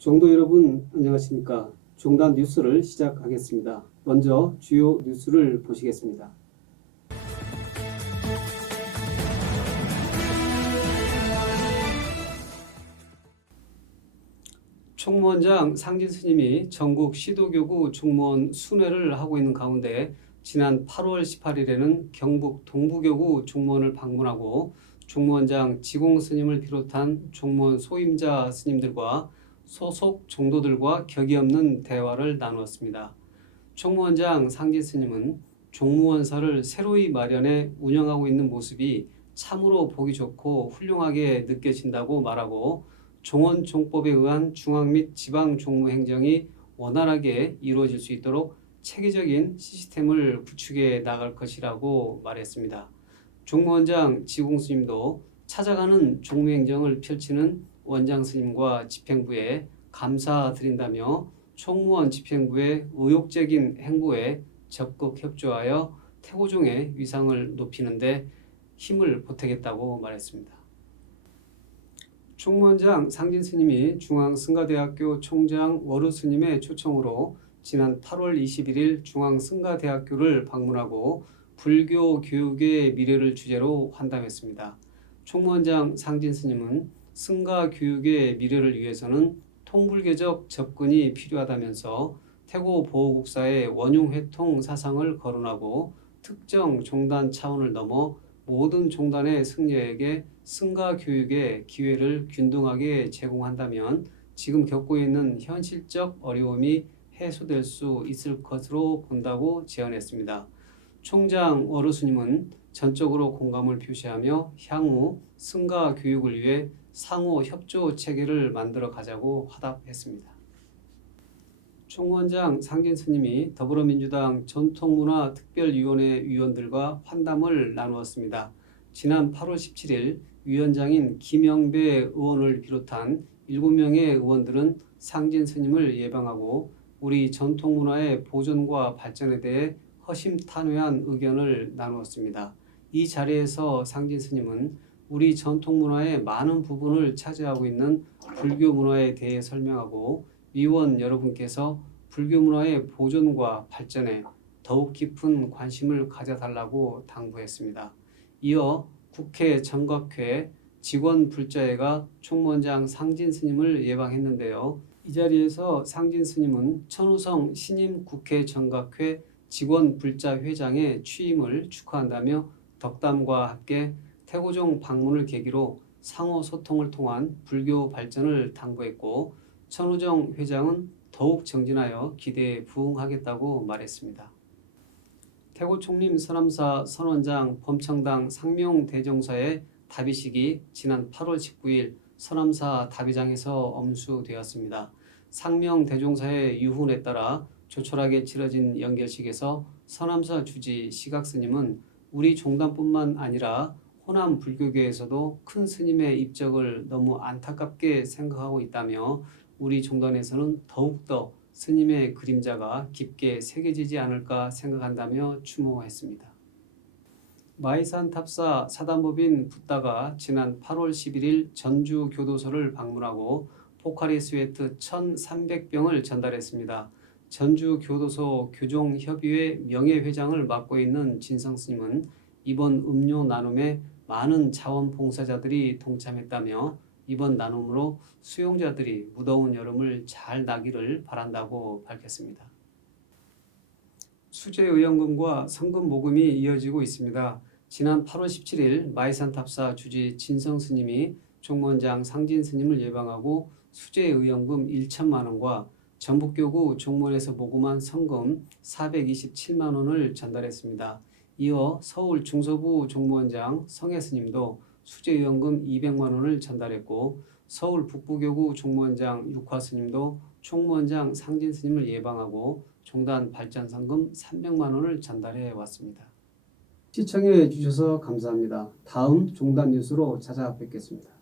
종도 여러분 안녕하십니까? 종단 뉴스를 시작하겠습니다. 먼저 주요 뉴스를 보시겠습니다. 총무원장 상진 스님이 전국 시도교구 총무원 순회를 하고 있는 가운데 지난 8월 18일에는 경북 동부교구 총무원을 방문하고 총무원장 지공 스님을 비롯한 총무원 소임자 스님들과 소속 종도들과 격이 없는 대화를 나누었습니다. 총무원장 상진 스님은 종무원사를 새로이 마련해 운영하고 있는 모습이 참으로 보기 좋고 훌륭하게 느껴진다고 말하고 종원 종법에 의한 중앙 및 지방 종무 행정이 원활하게 이루어질 수 있도록 체계적인 시스템을 구축해 나갈 것이라고 말했습니다. 종무원장 지공 스님도 찾아가는 종무 행정을 펼치는 원장 스님과 집행부에 감사드린다며 총무원 집행부의 의욕적인 행보에 적극 협조하여 태고종의 위상을 높이는데 힘을 보태겠다고 말했습니다. 총무원장 상진 스님이 중앙승가대학교 총장 워루 스님의 초청으로 지난 8월 21일 중앙승가대학교를 방문하고 불교 교육의 미래를 주제로 환담했습니다. 총무원장 상진 스님은 승가 교육의 미래를 위해서는 통불교적 접근이 필요하다면서 태고 보호국사의 원흉회통 사상을 거론하고 특정 종단 차원을 넘어 모든 종단의 승려에게 승가 교육의 기회를 균등하게 제공한다면 지금 겪고 있는 현실적 어려움이 해소될 수 있을 것으로 본다고 제안했습니다. 총장 어르스님은 전적으로 공감을 표시하며 향후 승가 교육을 위해 상호 협조 체계를 만들어 가자고 화답했습니다. 총원장 상진 스님이 더불어민주당 전통문화특별위원회 위원들과 환담을 나누었습니다. 지난 8월 17일 위원장인 김영배 의원을 비롯한 7명의 의원들은 상진 스님을 예방하고 우리 전통문화의 보존과 발전에 대해 허심탄회한 의견을 나누었습니다. 이 자리에서 상진 스님은 우리 전통 문화의 많은 부분을 차지하고 있는 불교 문화에 대해 설명하고 위원 여러분께서 불교 문화의 보존과 발전에 더욱 깊은 관심을 가져달라고 당부했습니다. 이어 국회 정각회 직원 불자회가 총무원장 상진 스님을 예방했는데요. 이 자리에서 상진 스님은 천우성 신임 국회 정각회 직원 불자 회장의 취임을 축하한다며 덕담과 함께 태고종 방문을 계기로 상호 소통을 통한 불교 발전을 당부했고 천우정 회장은 더욱 정진하여 기대에 부응하겠다고 말했습니다. 태고 총림 서남사 선원장 범청당 상명 대종사의 답의식이 지난 8월 19일 서남사 답의장에서 엄수되었습니다. 상명 대종사의 유훈에 따라 조촐하게 치러진 연결식에서 서남사 주지 시각스님은 우리 종단뿐만 아니라 호남 불교계에서도 큰 스님의 입적을 너무 안타깝게 생각하고 있다며 우리 종단에서는 더욱더 스님의 그림자가 깊게 새겨지지 않을까 생각한다며 추모했습니다. 마이산 탑사 사단법인 붓다가 지난 8월 11일 전주 교도소를 방문하고 포카리 스웨트 1,300병을 전달했습니다. 전주 교도소 교종협의회 명예회장을 맡고 있는 진성 스님은 이번 음료 나눔에 많은 자원봉사자들이 동참했다며 이번 나눔으로 수용자들이 무더운 여름을 잘 나기를 바란다고 밝혔습니다. 수재의원금과 성금 모금이 이어지고 있습니다. 지난 8월 17일 마이산 탑사 주지 진성 스님이 총무원장 상진 스님을 예방하고 수재의원금 1천만 원과 전북교구 종문에서 모금한 성금 427만 원을 전달했습니다. 이어 서울 중서부 종무원장 성혜 스님도 수재위원금 200만 원을 전달했고 서울 북부교구 종무원장 육화 스님도 총무원장 상진 스님을 예방하고 종단 발전 상금 300만 원을 전달해 왔습니다. 시청해 주셔서 감사합니다. 다음 종단 뉴스로 찾아뵙겠습니다.